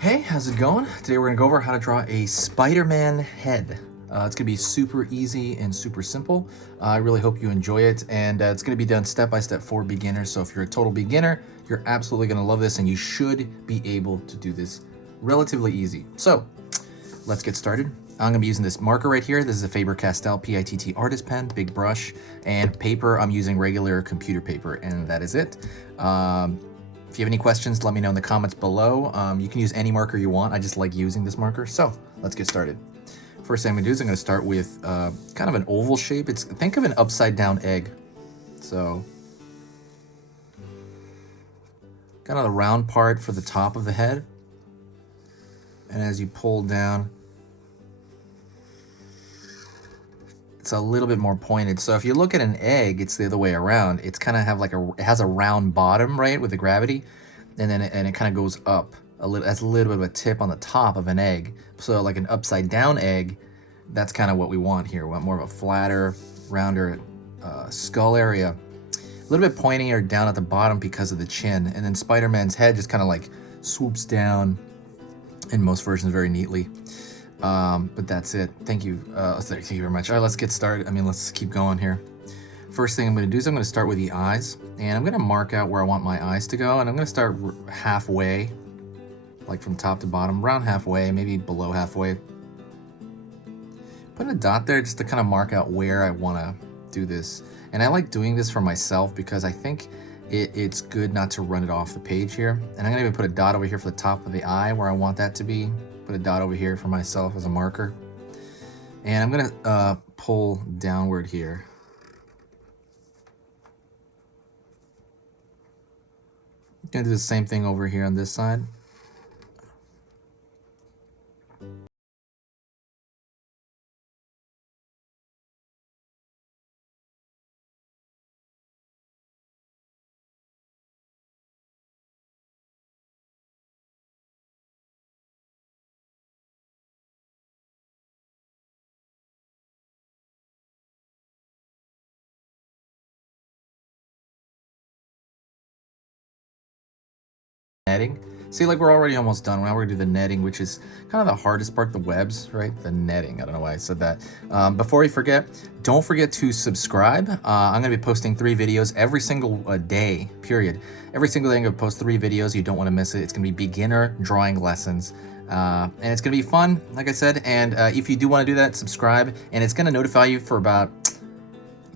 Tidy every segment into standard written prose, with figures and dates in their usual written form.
Hey, how's it going? Today we're gonna go over how to draw a Spider-Man head. It's gonna be super easy and super simple. I really hope you enjoy it, and it's gonna be done step by step for beginners. So if you're a total beginner, you're absolutely gonna love this, and you should be able to do this relatively easy. So let's get started. I'm gonna be using this marker right here. This is a Faber-Castell PITT artist pen, big brush, and paper. I'm using regular computer paper, and that is it. If you have any questions, let me know in the comments below. You can use any marker you want. I just like using this marker. So let's get started. First thing I'm gonna do is I'm gonna start with kind of an oval shape. Think of an upside down egg. So kind of the round part for the top of the head. And as you pull down, it's a little bit more pointed. So if you look at an egg, it's the other way around. It's kind of have like it has a round bottom, right, with the gravity, and then it kind of goes up a little. That's a little bit of a tip on the top of an egg. So like an upside down egg, that's kind of what we want here. We want more of a flatter, rounder skull area. A little bit pointier down at the bottom because of the chin, and then Spider-Man's head just kind of like swoops down in most versions very neatly. But that's it. Thank you. Thank you very much. All right, let's get started. Let's keep going here. First thing I'm going to do is I'm going to start with the eyes, and I'm going to mark out where I want my eyes to go, and I'm going to start halfway, like from top to bottom, around halfway, maybe below halfway. Put a dot there just to kind of mark out where I want to do this. And I like doing this for myself because I think it's good not to run it off the page here. And I'm going to even put a dot over here for the top of the eye where I want that to be. Put a dot over here for myself as a marker. And I'm going to pull downward here. I'm going to do the same thing over here on this side. Netting. See, like we're already almost done. Now we're gonna do the netting, which is kind of the hardest part, the webs, right? The netting. I don't know why I said that. Before we forget, don't forget to subscribe. I'm gonna be posting 3 videos every single day, period. Every single day I'm gonna post 3 videos. You don't wanna miss it. It's gonna be beginner drawing lessons. And it's gonna be fun, like I said. And if you do wanna do that, subscribe. And it's gonna notify you for about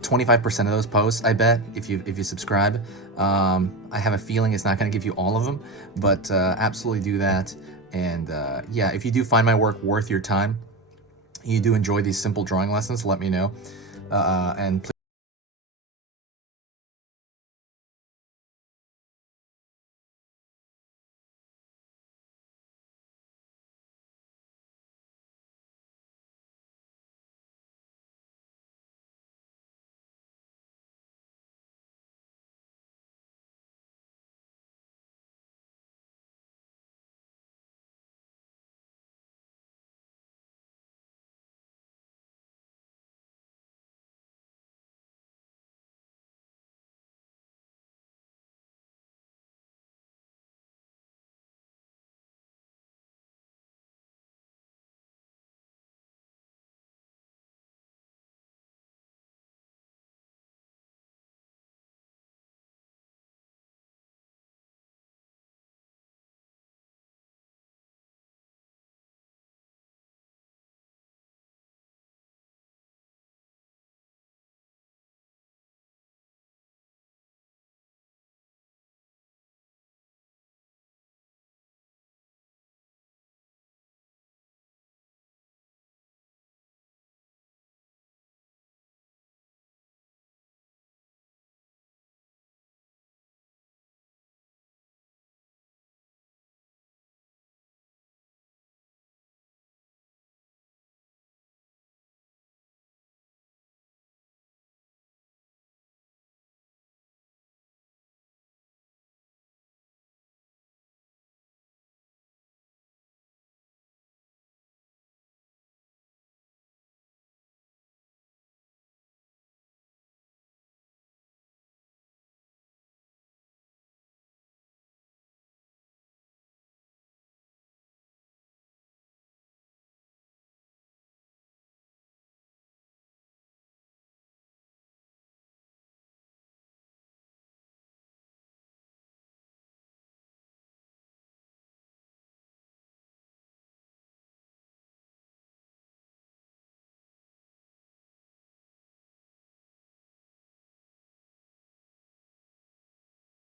25% of those posts, I bet, if you subscribe. I have a feeling it's not going to give you all of them, but absolutely do that. And yeah, if you do find my work worth your time, you do enjoy these simple drawing lessons, let me know. And please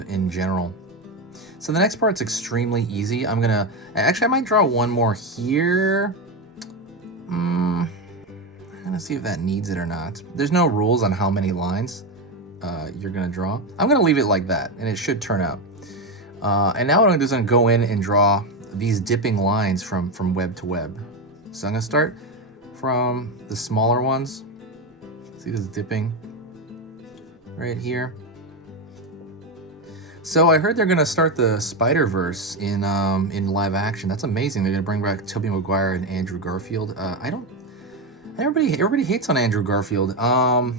in general. So the next part's extremely easy. I'm gonna I might draw one more here. I'm gonna see if that needs it or not. There's no rules on how many lines you're gonna draw. I'm gonna leave it like that, and it should turn out. And now what I'm gonna do is I'm gonna go in and draw these dipping lines from web to web. So I'm gonna start from the smaller ones. See this dipping right here. So I heard they're gonna start the Spider-Verse in live action. That's amazing. They're gonna bring back Tobey Maguire and Andrew Garfield. Everybody hates on Andrew Garfield. I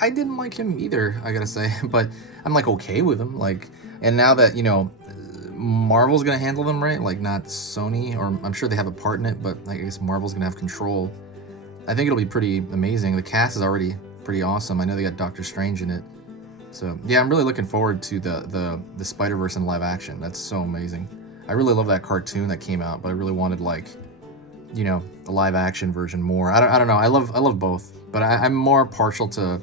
didn't like him either, I gotta say, but I'm like okay with him. Like, and now that Marvel's gonna handle them, right? Like not Sony, or I'm sure they have a part in it, but I guess Marvel's gonna have control. I think it'll be pretty amazing. The cast is already pretty awesome. I know they got Doctor Strange in it. So yeah, I'm really looking forward to the Spider-Verse in live action. That's so amazing. I really love that cartoon that came out, but I really wanted the live action version more. I don't know. I love both, but I'm more partial to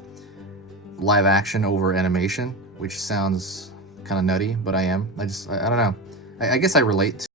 live action over animation, which sounds kind of nutty, but I am. I don't know. I guess I relate to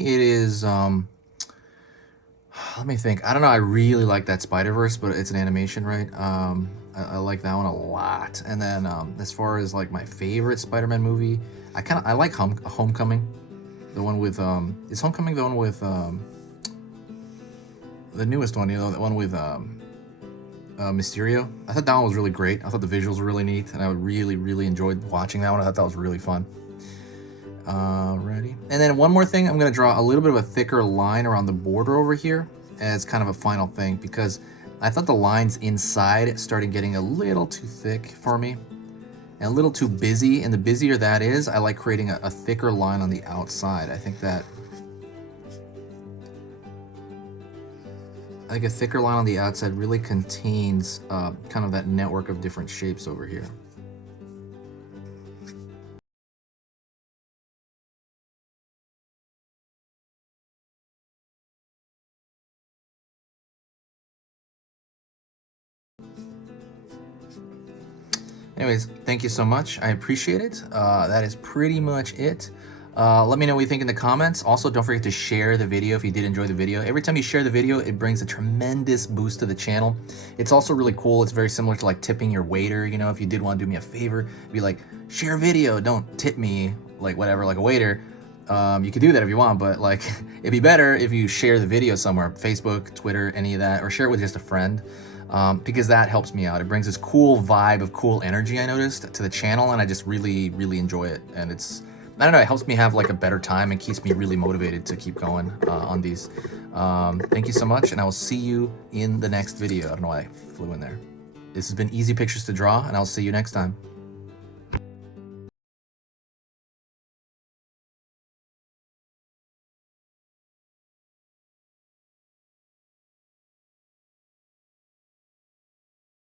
it is let me think. I don't know. I really like that Spider-Verse, but it's an animation, right? I like that one a lot. And then as far as like my favorite Spider-Man movie, I like Homecoming, the one with is Homecoming the one with the newest one, the one with Mysterio. I thought that one was really great. I thought the visuals were really neat, and I really enjoyed watching that one. I thought that was really fun. Ready. And then one more thing, I'm going to draw a little bit of a thicker line around the border over here as kind of a final thing, because I thought the lines inside started getting a little too thick for me and a little too busy, and the busier that is, I like creating a thicker line on the outside. I think a thicker line on the outside really contains kind of that network of different shapes over here. Anyways, thank you so much. I appreciate it. That is pretty much it. Let me know what you think in the comments. Also, don't forget to share the video if you did enjoy the video. Every time you share the video, it brings a tremendous boost to the channel. It's also really cool. It's very similar to like tipping your waiter. If you did want to do me a favor, be like, share a video, don't tip me like whatever, like a waiter. You could do that if you want, but like it'd be better if you share the video somewhere, Facebook, Twitter, any of that, or share it with just a friend. Because that helps me out. It brings this cool vibe of cool energy, I noticed, to the channel, and I just really enjoy it. And I don't know, it helps me have like a better time and keeps me really motivated to keep going on these. Thank you so much, and I will see you in the next video. I don't know why I flew in there. This has been Easy Pictures to Draw, and I'll see you next time.